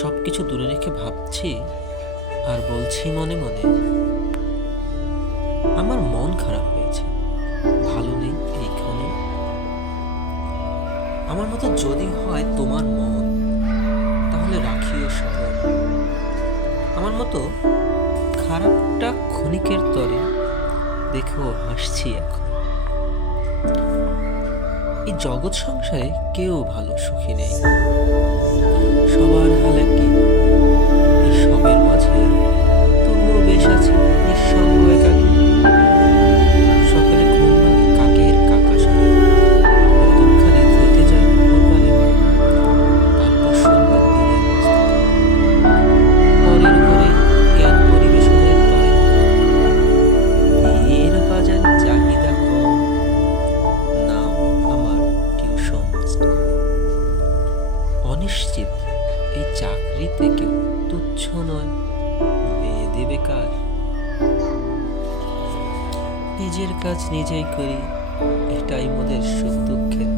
সবকিছু দূরে রেখে ভাবছি আর বলছি মনে মনে, আমার মন খারাপ হয়েছে, ভালো নেই এইখানে। আমার মতো যদি হয় তোমার মন, তাহলে রাখিও স্মরণ। আমার মতো খারাপটা ক্ষণিকের তরে, দেখো হাসছি এখন। এই জগৎ সংসারে কেউ ভালো সুখী নেই, সবার হাল একই। এই সবের মাঝে তবুও বেশ আছি নিঃসঙ্গ একাকী। সকালে ঘুম ভাঙে কাকের কাকা স্বরে, রতনখানি ধুইতে যায় ওপারে ওপারে। তারপর শুনবার দিনের বস্তিতে, পরের ঘরে জ্ঞান পরিবেশনের তরে। বিয়ের বাজারে চাহিদা কম, নাম আমার টিউশন মাস্টার। অনিশ্চিত এই চাকরিতে কেউ তুচ্ছ নয়, মেয়ে দেবে কার। নিজের কাজ নিজেই করি, এটাই মোদের সুখ দুঃখের